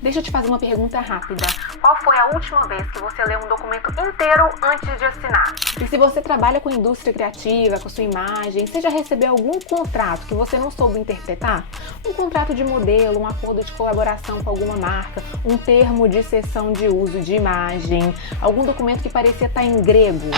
Deixa eu te fazer uma pergunta rápida. Qual foi a última vez que você leu um documento inteiro antes de assinar? E se você trabalha com indústria criativa, com sua imagem, você já recebeu algum contrato que você não soube interpretar? Um contrato de modelo, um acordo de colaboração com alguma marca, um termo de cessão de uso de imagem, algum documento que parecia estar em grego?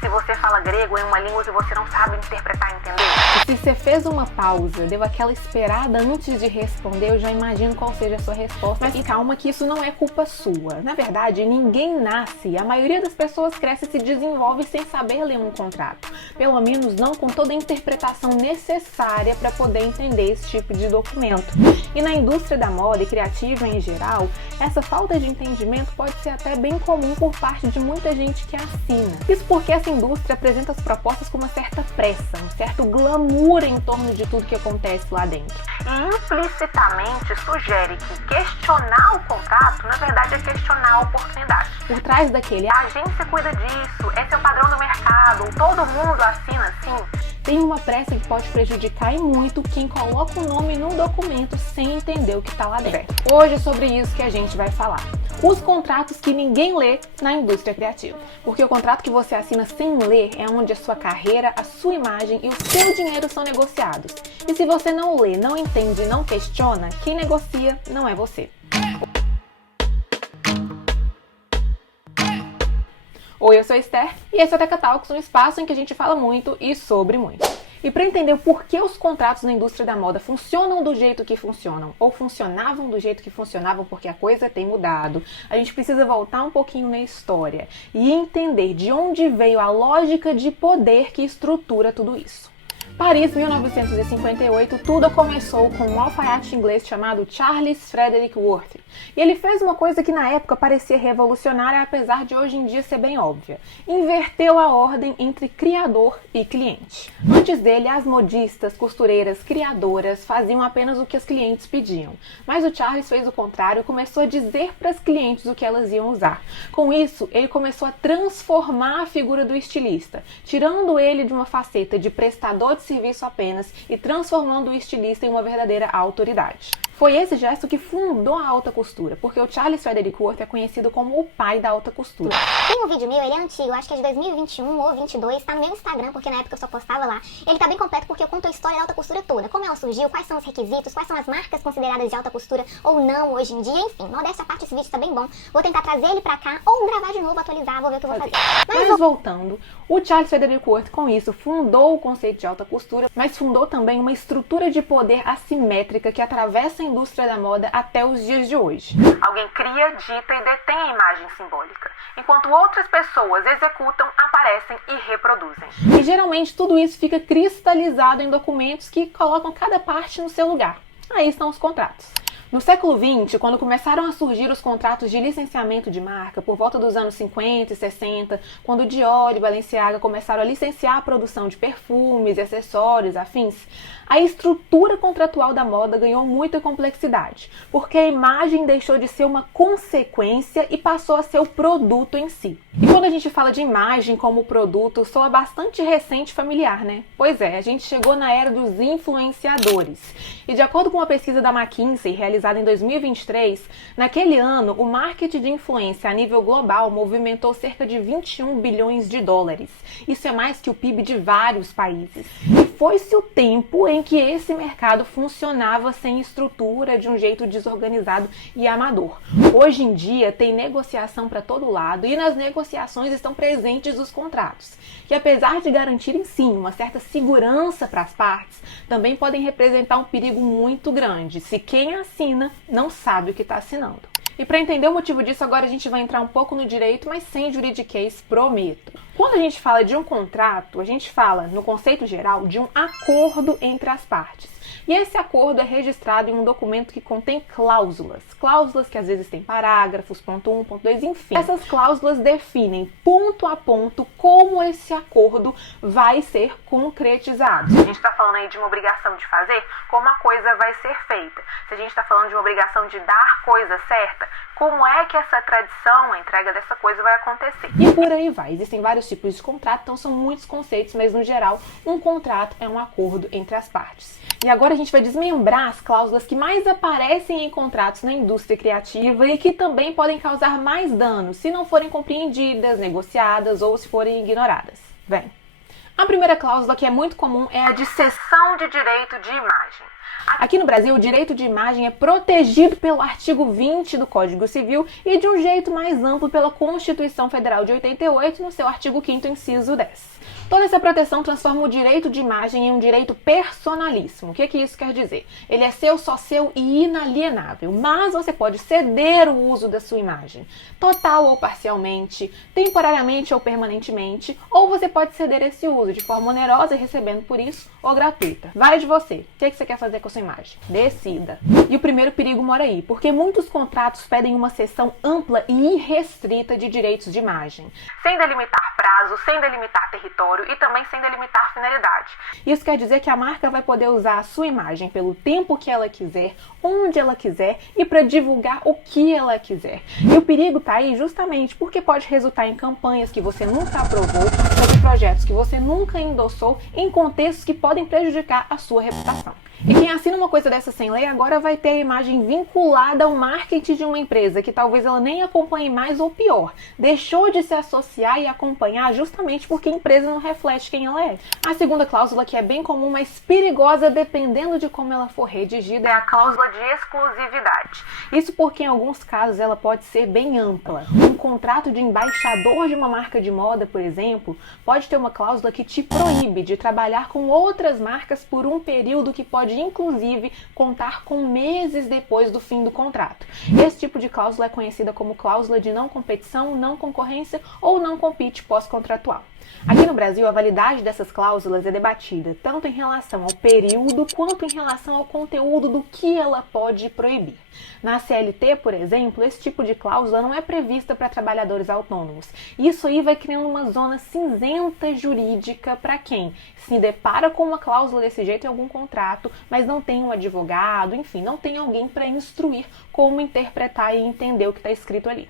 Se você fala grego, é uma língua que você não sabe interpretar e entender? E se você fez uma pausa, deu aquela esperada antes de responder, eu já imagino qual seja a sua resposta. Mas calma que isso não é culpa sua. Na verdade, ninguém nasce. A maioria das pessoas cresce e se desenvolve sem saber ler um contrato. Pelo menos não com toda a interpretação necessária para poder entender esse tipo de documento. E na indústria da moda e criativa em geral, essa falta de entendimento pode ser até bem comum por parte de muita gente que assina. Isso porque essa indústria apresenta as propostas com uma certa pressa, um certo glamour em torno de tudo que acontece lá dentro. E implicitamente sugere que questionar o contrato, na verdade, é questionar a oportunidade. Por trás daquele, A agência cuida disso, esse é o padrão do mercado, todo mundo assina assim. tem uma pressa que pode prejudicar e muito quem coloca o nome no documento sem entender o que está lá dentro. Hoje é sobre isso que a gente vai falar. Os contratos que ninguém lê na indústria criativa. Porque o contrato que você assina sem ler é onde a sua carreira, a sua imagem e o seu dinheiro são negociados. E se você não lê, não entende e não questiona, quem negocia não é você. Oi, eu sou a Esther e esse é o Teca Talks, um espaço em que a gente fala muito e sobre muito. E para entender o porquê os contratos na indústria da moda funcionam do jeito que funcionam, ou funcionavam do jeito que funcionavam porque a coisa tem mudado, a gente precisa voltar um pouquinho na história e entender de onde veio a lógica de poder que estrutura tudo isso. Paris, 1958, tudo começou com um alfaiate inglês chamado Charles Frederick Worth. E ele fez uma coisa que na época parecia revolucionária, apesar de hoje em dia ser bem óbvia. Inverteu a ordem entre criador e cliente. Antes dele, as modistas, costureiras, criadoras faziam apenas o que as clientes pediam. Mas o Charles fez o contrário e começou a dizer para as clientes o que elas iam usar. Com isso, ele começou a transformar a figura do estilista, tirando ele de uma faceta de prestador de serviço apenas e transformando o estilista em uma verdadeira autoridade. Foi esse gesto que fundou a alta costura, porque o Charles Frederick Worth é conhecido como o pai da alta costura. Tem um vídeo meu, ele é antigo, acho que é de 2021 ou 2022, tá no meu Instagram, porque na época eu só postava lá. Ele tá bem completo porque eu conto a história da alta costura toda, como ela surgiu, quais são os requisitos, quais são as marcas consideradas de alta costura ou não hoje em dia, enfim. Modéstia à parte, esse vídeo tá bem bom. Vou tentar trazer ele pra cá ou gravar de novo, atualizar, vou ver o que eu vou fazer. Mas voltando, o Charles Frederick Worth com isso fundou o conceito de alta costura, mas fundou também uma estrutura de poder assimétrica que atravessa a indústria da moda até os dias de hoje. Alguém cria, dita e detém a imagem simbólica, enquanto outras pessoas executam, aparecem e reproduzem. E geralmente tudo isso fica cristalizado em documentos que colocam cada parte no seu lugar. Aí estão os contratos. No século XX, quando começaram a surgir os contratos de licenciamento de marca, por volta dos anos 50 e 60, quando Dior e Balenciaga começaram a licenciar a produção de perfumes e acessórios afins, a estrutura contratual da moda ganhou muita complexidade, porque a imagem deixou de ser uma consequência e passou a ser o produto em si. E quando a gente fala de imagem como produto, soa bastante recente e familiar, né? Pois é, a gente chegou na era dos influenciadores. E de acordo com uma pesquisa da McKinsey, realizada em 2023, naquele ano, o marketing de influência a nível global movimentou cerca de 21 bilhões de dólares. Isso é mais que o PIB de vários países. E foi-se o tempo em que esse mercado funcionava sem estrutura, de um jeito desorganizado e amador. Hoje em dia tem negociação para todo lado e nas negociações estão presentes os contratos, que apesar de garantirem sim uma certa segurança para as partes, também podem representar um perigo muito grande se quem assina não sabe o que está assinando. E para entender o motivo disso, agora a gente vai entrar um pouco no direito, mas sem juridiquês, prometo. Quando a gente fala de um contrato, a gente fala, no conceito geral, de um acordo entre as partes. E esse acordo é registrado em um documento que contém cláusulas. Cláusulas que às vezes têm parágrafos, ponto 1, ponto 2, enfim. Essas cláusulas definem ponto a ponto como esse acordo vai ser concretizado. Se a gente está falando aí de uma obrigação de fazer, como a coisa vai ser feita. Se a gente está falando de uma obrigação de dar coisa certa, como é que essa tradição, a entrega dessa coisa vai acontecer. E por aí vai. Existem vários tipos de contrato, então são muitos conceitos, mas no geral, um contrato é um acordo entre as partes. E agora a gente vai desmembrar as cláusulas que mais aparecem em contratos na indústria criativa e que também podem causar mais dano se não forem compreendidas, negociadas ou se forem ignoradas. Vem! A primeira cláusula, que é muito comum, é a de cessão de direito de imagem. Aqui no Brasil, o direito de imagem é protegido pelo artigo 20 do Código Civil e de um jeito mais amplo pela Constituição Federal de 88, no seu artigo 5º, inciso 10. Toda essa proteção transforma o direito de imagem em um direito personalíssimo. O que isso quer dizer? Ele é seu, só seu e inalienável, mas você pode ceder o uso da sua imagem, total ou parcialmente, temporariamente ou permanentemente, ou você pode ceder esse uso de forma onerosa e recebendo por isso ou gratuita. Vai de você. O que você quer fazer com a sua imagem? Decida. E o primeiro perigo mora aí, porque muitos contratos pedem uma cessão ampla e irrestrita de direitos de imagem, sem delimitar prazo, sem delimitar território e também sem delimitar finalidade. Isso quer dizer que a marca vai poder usar a sua imagem pelo tempo que ela quiser, onde ela quiser e para divulgar o que ela quiser. E o perigo está aí justamente porque pode resultar em campanhas que você nunca aprovou, sobre projetos que você nunca endossou, em contextos que podem prejudicar a sua reputação. E quem assina uma coisa dessa sem lei agora vai ter a imagem vinculada ao marketing de uma empresa que talvez ela nem acompanhe mais, ou pior, deixou de se associar e acompanhar justamente porque a empresa não reflete quem ela é. A segunda cláusula, que é bem comum, mas perigosa dependendo de como ela for redigida, é a cláusula de exclusividade. Isso porque em alguns casos ela pode ser bem ampla. Um contrato de embaixador de uma marca de moda, por exemplo, pode ter uma cláusula que te proíbe de trabalhar com outras marcas por um período que pode inclusive contar com meses depois do fim do contrato. Esse tipo de cláusula é conhecida como cláusula de não competição, não concorrência ou não compete pós-contratual. Aqui no Brasil, a validade dessas cláusulas é debatida tanto em relação ao período quanto em relação ao conteúdo do que ela pode proibir. Na CLT, por exemplo, esse tipo de cláusula não é prevista para trabalhadores autônomos. Isso aí vai criando uma zona cinzenta jurídica para quem se depara com uma cláusula desse jeito em algum contrato, mas não tem um advogado, enfim, não tem alguém para instruir como interpretar e entender o que está escrito ali.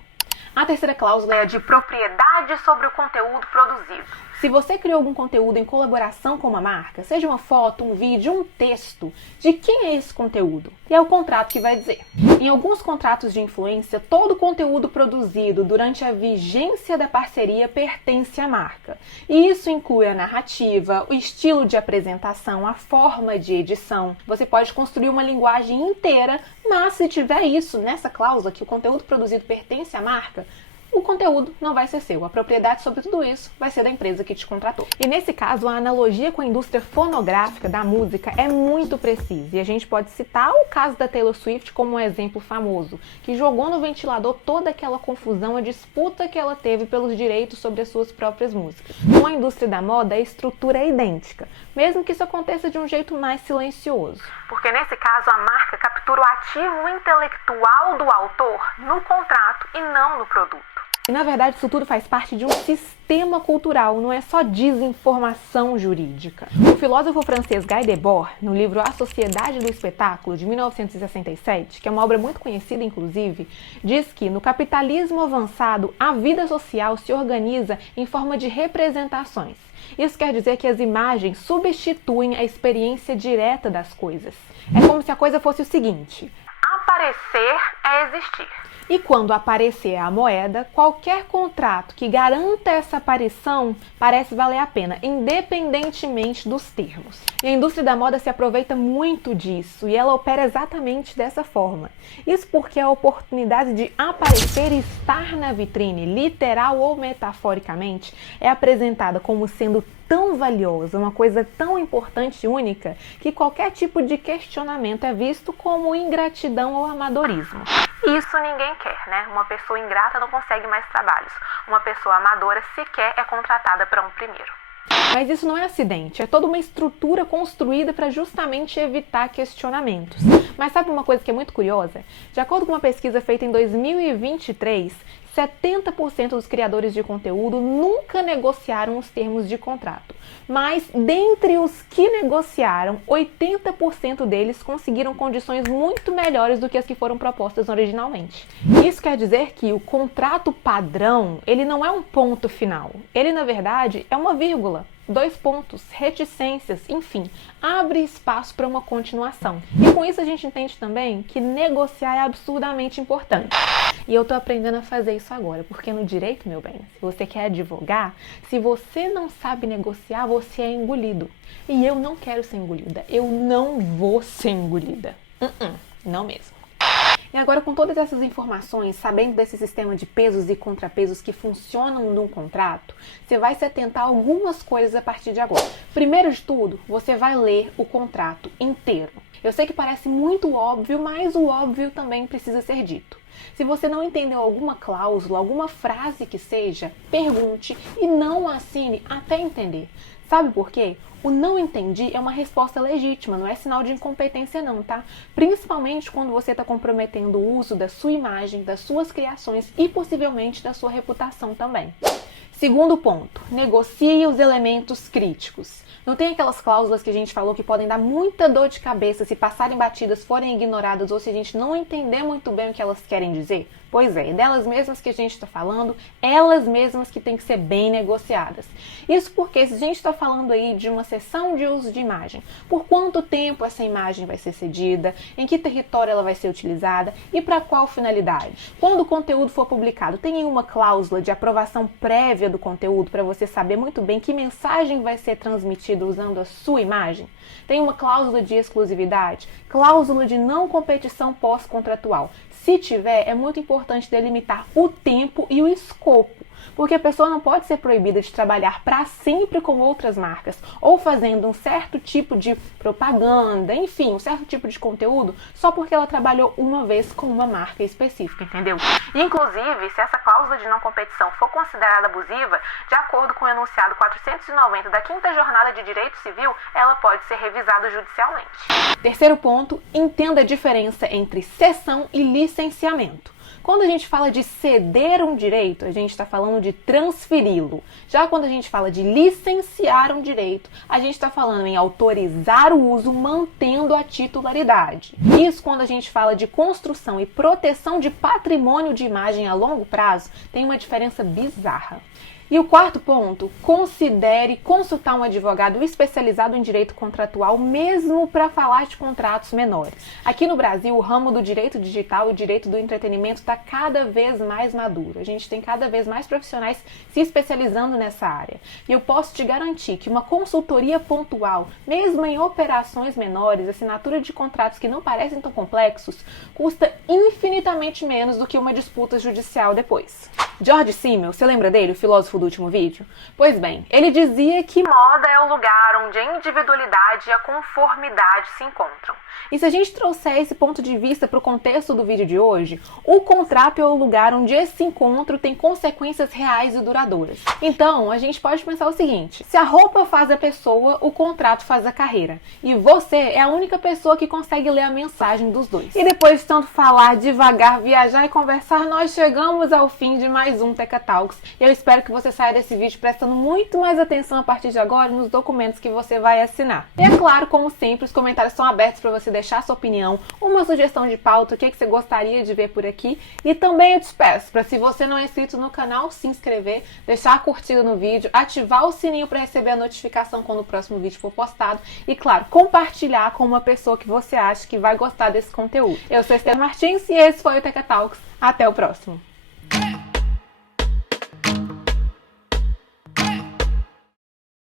A terceira cláusula é a de propriedade sobre o conteúdo produzido. Se você criou algum conteúdo em colaboração com uma marca, seja uma foto, um vídeo, um texto, de quem é esse conteúdo? E é o contrato que vai dizer. Em alguns contratos de influência, todo o conteúdo produzido durante a vigência da parceria pertence à marca. E isso inclui a narrativa, o estilo de apresentação, a forma de edição. Você pode construir uma linguagem inteira, mas se tiver isso nessa cláusula, que o conteúdo produzido pertence à marca, o conteúdo não vai ser seu. A propriedade sobre tudo isso vai ser da empresa que te contratou. E nesse caso, a analogia com a indústria fonográfica da música é muito precisa. E a gente pode citar o caso da Taylor Swift como um exemplo famoso, que jogou no ventilador toda aquela confusão, a disputa que ela teve pelos direitos sobre as suas próprias músicas. Com a indústria da moda, a estrutura é idêntica, mesmo que isso aconteça de um jeito mais silencioso. Porque nesse caso, a marca captura o ativo intelectual do autor no contrato e não no produto. E na verdade isso tudo faz parte de um sistema cultural, não é só desinformação jurídica. O filósofo francês Guy Debord, no livro A Sociedade do Espetáculo, de 1967, que é uma obra muito conhecida inclusive, diz que no capitalismo avançado a vida social se organiza em forma de representações. Isso quer dizer que as imagens substituem a experiência direta das coisas. É como se a coisa fosse o seguinte: aparecer é existir. E quando aparecer a moeda, qualquer contrato que garanta essa aparição parece valer a pena, independentemente dos termos. E a indústria da moda se aproveita muito disso e ela opera exatamente dessa forma. Isso porque a oportunidade de aparecer e estar na vitrine, literal ou metaforicamente, é apresentada como sendo tão valiosa, uma coisa tão importante e única, que qualquer tipo de questionamento é visto como ingratidão ou amadorismo. Isso ninguém quer, né? Uma pessoa ingrata não consegue mais trabalhos. Uma pessoa amadora sequer é contratada para um primeiro. Mas isso não é acidente, é toda uma estrutura construída para justamente evitar questionamentos. Mas sabe uma coisa que é muito curiosa? De acordo com uma pesquisa feita em 2023, 70% dos criadores de conteúdo nunca negociaram os termos de contrato. Mas, dentre os que negociaram, 80% deles conseguiram condições muito melhores do que as que foram propostas originalmente. Isso quer dizer que o contrato padrão, ele não é um ponto final. Ele, na verdade, é uma vírgula. dois pontos, reticências, enfim, abre espaço para uma continuação. E com isso a gente entende também que negociar é absurdamente importante. E eu tô aprendendo a fazer isso agora, porque no direito, meu bem, se você quer advogar, se você não sabe negociar, você é engolido. E eu não quero ser engolida, eu não vou ser engolida. Não mesmo. E agora, com todas essas informações, sabendo desse sistema de pesos e contrapesos que funcionam num contrato, você vai se atentar a algumas coisas a partir de agora. Primeiro de tudo, você vai ler o contrato inteiro. Eu sei que parece muito óbvio, mas o óbvio também precisa ser dito. Se você não entendeu alguma cláusula, alguma frase que seja, pergunte e não assine até entender. Sabe por quê? O não entendi é uma resposta legítima, não é sinal de incompetência não, tá? Principalmente quando você está comprometendo o uso da sua imagem, das suas criações e possivelmente da sua reputação também. Segundo ponto, negocie os elementos críticos. Não tem aquelas cláusulas que a gente falou que podem dar muita dor de cabeça se passarem batidas, forem ignoradas ou se a gente não entender muito bem o que elas querem dizer? Pois é, delas mesmas que a gente está falando, elas mesmas que têm que ser bem negociadas. Isso porque se a gente está falando aí de uma cessão de uso de imagem, por quanto tempo essa imagem vai ser cedida, em que território ela vai ser utilizada e para qual finalidade? Quando o conteúdo for publicado, tem uma cláusula de aprovação prévia do conteúdo para você saber muito bem que mensagem vai ser transmitida usando a sua imagem? Tem uma cláusula de exclusividade? Cláusula de não competição pós-contratual? Se tiver, é muito importante delimitar o tempo e o escopo, porque a pessoa não pode ser proibida de trabalhar para sempre com outras marcas, ou fazendo um certo tipo de propaganda, enfim, um certo tipo de conteúdo, só porque ela trabalhou uma vez com uma marca específica, entendeu? Inclusive, se essa cláusula de não competição for considerada abusiva, de acordo com o enunciado 490 da 5ª Jornada de Direito Civil, ela pode ser revisada judicialmente. Terceiro ponto, entenda a diferença entre cessão e licenciamento. Quando a gente fala de ceder um direito, a gente está falando de transferi-lo. Já quando a gente fala de licenciar um direito, a gente está falando em autorizar o uso mantendo a titularidade. Isso quando a gente fala de construção e proteção de patrimônio de imagem a longo prazo, tem uma diferença bizarra. E o quarto ponto, considere consultar um advogado especializado em direito contratual, mesmo para falar de contratos menores. Aqui no Brasil, o ramo do direito digital e direito do entretenimento está cada vez mais maduro. A gente tem cada vez mais profissionais se especializando nessa área. E eu posso te garantir que uma consultoria pontual, mesmo em operações menores, assinatura de contratos que não parecem tão complexos, custa infinitamente menos do que uma disputa judicial depois. George Simmel, você lembra dele, o filósofo do último vídeo? Pois bem, ele dizia que moda é o lugar onde a individualidade e a conformidade se encontram. E se a gente trouxer esse ponto de vista para o contexto do vídeo de hoje, o contrato é o lugar onde esse encontro tem consequências reais e duradouras. Então, a gente pode pensar o seguinte: se a roupa faz a pessoa, o contrato faz a carreira. E você é a única pessoa que consegue ler a mensagem dos dois. E depois de tanto falar, devagar, viajar e conversar, nós chegamos ao fim de mais um Teca Talks. E eu espero que você saia desse vídeo prestando muito mais atenção a partir de agora nos documentos que você vai assinar. E é claro, como sempre, os comentários são abertos para você deixar sua opinião, uma sugestão de pauta, o que você gostaria de ver por aqui. E também eu te peço para, se você não é inscrito no canal, se inscrever, deixar a curtida no vídeo, ativar o sininho para receber a notificação quando o próximo vídeo for postado e, claro, compartilhar com uma pessoa que você acha que vai gostar desse conteúdo. Eu sou Esther Martins e esse foi o Teca Talks. Até o próximo!